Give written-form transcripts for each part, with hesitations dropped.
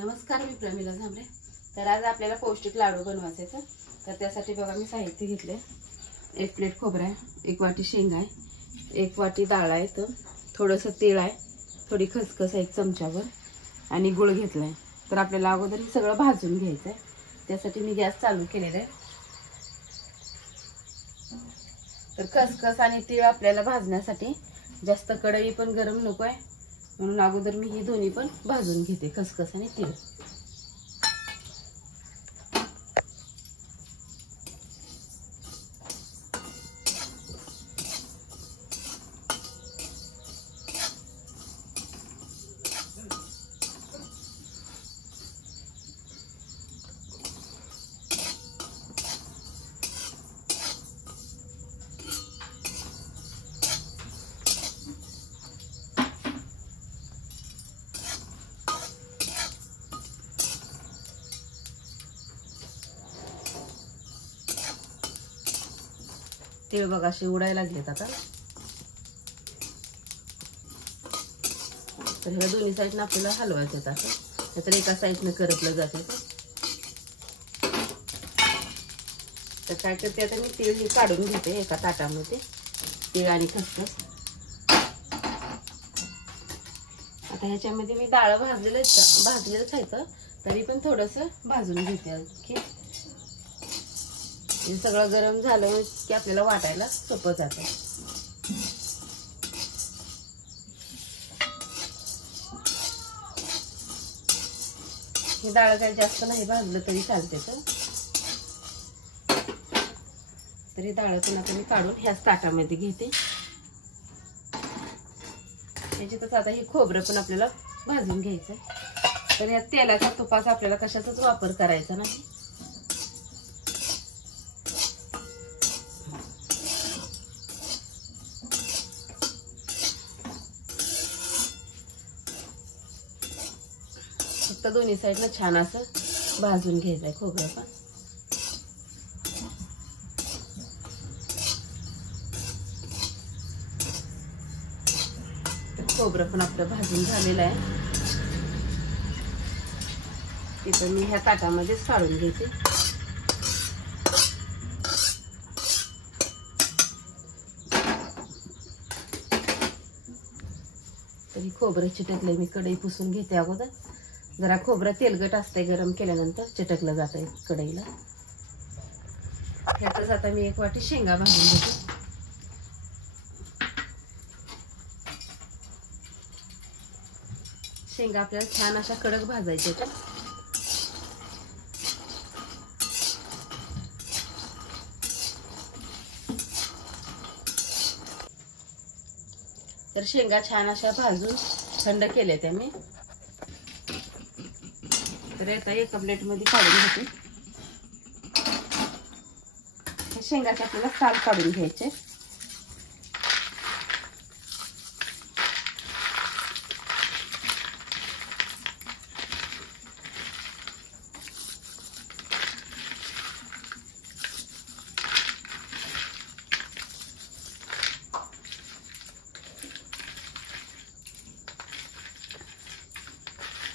नमस्कार, मी प्रमिला झांबरे। तर आज आपल्याला पौष्टिक लाडू बनवायचे आहेत। तर त्यासाठी बघा मी साहित्य घेतले। 1 प्लेट खोबरं आहे, 1 वाटी शेंगा आहे, 1 वाटी डाळ आहे, तर थोडंसं तेल आहे, थोडी खसखस आहे 1 चमचाभर आणि गुळ घेतलाय। तर आपल्याला अगोदर हे सगळं भाजून घ्यायचं आहे। त्यासाठी मी गॅस चालू केलेला आहे। तर खसखस आणि तीळ आपल्याला भाजण्यासाठी जास्त कढई पण गरम नको आहे, म्हणून अगोदर मी ही दोन्ही पण भाजून घेते, खसखस आणि तीळ। तीळ बघा असे उडायला लागलेत आता। तर ह्या दोन्ही साईडने आपल्याला हलवायचे आहेत असं, नाहीतर एका साईडने करपलं जाते। तर काय करते आता मी तीळ ही काढून घेते एका ताटामध्ये, तीळ आणि खसखस। आता ह्याच्यामध्ये मी डाळ भाजलेलंच आहे, तरी पण थोडंसं भाजून घेते आणखी। हे सगळं गरम झालं की आपल्याला वाटायला सोपं जातं। हे डाळ काही जास्त नाही भाजलं तरी चालते। तर ही डाळ पण आता मी काढून ह्याच ताटामध्ये घेते। याच्यातच आता हे खोबरं पण आपल्याला भाजून घ्यायचं। तर या तेलाच्या तुपाचा आपल्याला कशाचाच वापर करायचा नाही। फक्त दोन्ही साईडला छान असं भाजून घ्यायचंय खोबरं पण। खोबरं पण आपलं भाजून झालेलं आहे, ते पण मी ह्या ताटामध्येच काढून घेते। तरी खोबरं चिटकलंय, मी कढई पुसून घेते अगोदर। जरा खोबरं तेलगट असते, गरम केल्यानंतर चिटकलं जातंय कढईला। ह्यातच आता मी 1 वाटी शेंगा भाजून घेते। शेंगा आपल्याला छान अशा कडक भाजायच्या। तर शेंगा छान अशा भाजून थंड केल्या त्या मी। तर आता एका प्लेट मध्ये काढून घेते। शेंगाचे आपल्याला साल काढून घ्यायचे।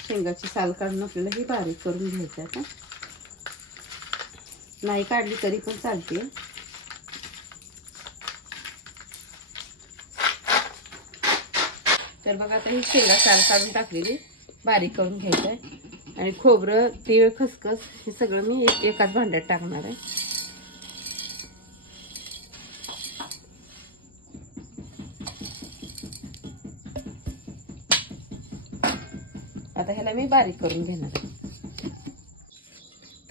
शेंगाची साल काढून आपल्याला ही बारीक करून घ्यायची। आता नाही काढली तरी पण चालते। तर बघा आता ही शेंगा साल काढून टाकलेली बारीक करून घ्यायचंय, आणि खोबरं तीळ खसखस हे सगळं मी एकाच भांड्यात टाकणार आहे। आता ह्याला मी बारीक करून घेणार आहे।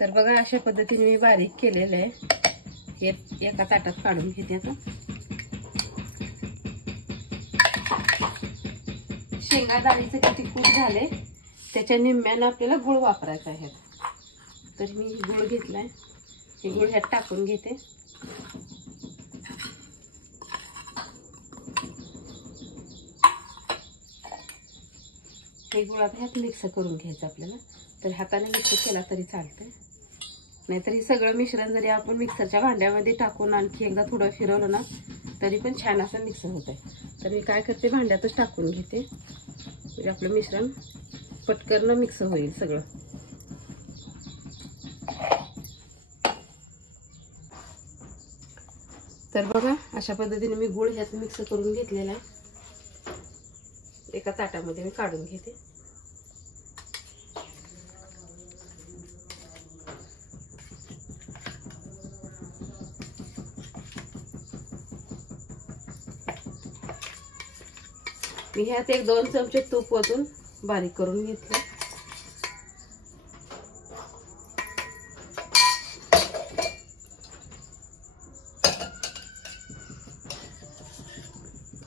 तर बघा अशा पद्धतीने मी बारीक केलेलं आहे, हे एका ताटात काढून घेते। आता शेंगा डाळीचे किती कूट झाले त्याच्या निम्म्याला आपल्याला गुळ वापरायचा आहे। तर मी गुळ घेतलाय, हे गुळ ह्यात टाकून घेते। हे गुळ आता ह्यात मिक्स करून घ्यायचं आपल्याला। तर हाताने मिक्स केला तरी चालतंय, नाहीतर हे सगळं मिश्रण जरी आपण मिक्सरच्या भांड्यामध्ये टाकून आणखी एकदा थोडं फिरवलं ना तरी पण छान असं मिक्स होतंय। तर मी काय करते, भांड्यातच टाकून घेते, म्हणजे आपलं मिश्रण पटकन मिक्स होईल सगळं. तर बघा अशा पद्धतीने मी गूळ ह्यात मिक्स करून घेतलेला आहे. एका ताटामध्ये मी काढून घेते. मी ह्यात 1-2 चमचे तूप ओतून बारीक करून घेतले.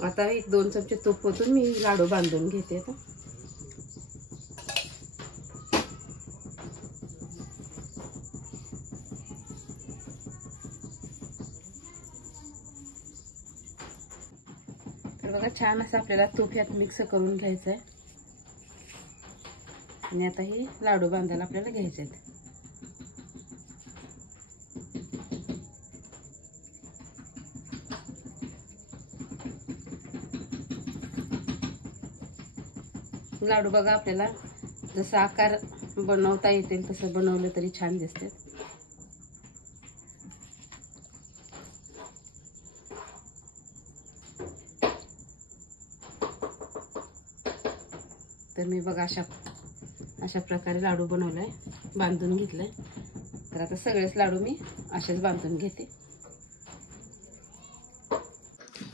आता 1-2 चमचे तूप ओतून मी लाडू बांधून घेते. तर बघा छान असं आपल्याला तूप ह्यात मिक्स करून घ्यायचं आहे. आणि आता हे लाडू बांधायला आपल्याला घ्यायचे आहेत. लाडू बघा आपल्याला जसा आकार बनवता येतील तसं बनवलं तरी छान दिसते. तर मी बघा अशा प्रकारे लाडू बनवलाय, बांधून घेतलाय. तर आता सगळेच लाडू मी असेच बांधून घेते.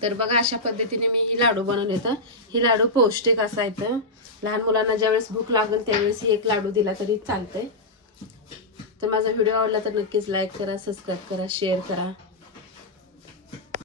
तर बघा अशा पद्धतीने मी ही लाडू बनवले. तर ही लाडू पौष्टिक असायचं. लहान मुलांना ज्यावेळेस भूक लागेल त्यावेळेस एक लाडू दिला तरी चालतंय. तर माझा व्हिडिओ आवडला तर नक्कीच लाईक करा, सबस्क्राईब करा, शेअर करा.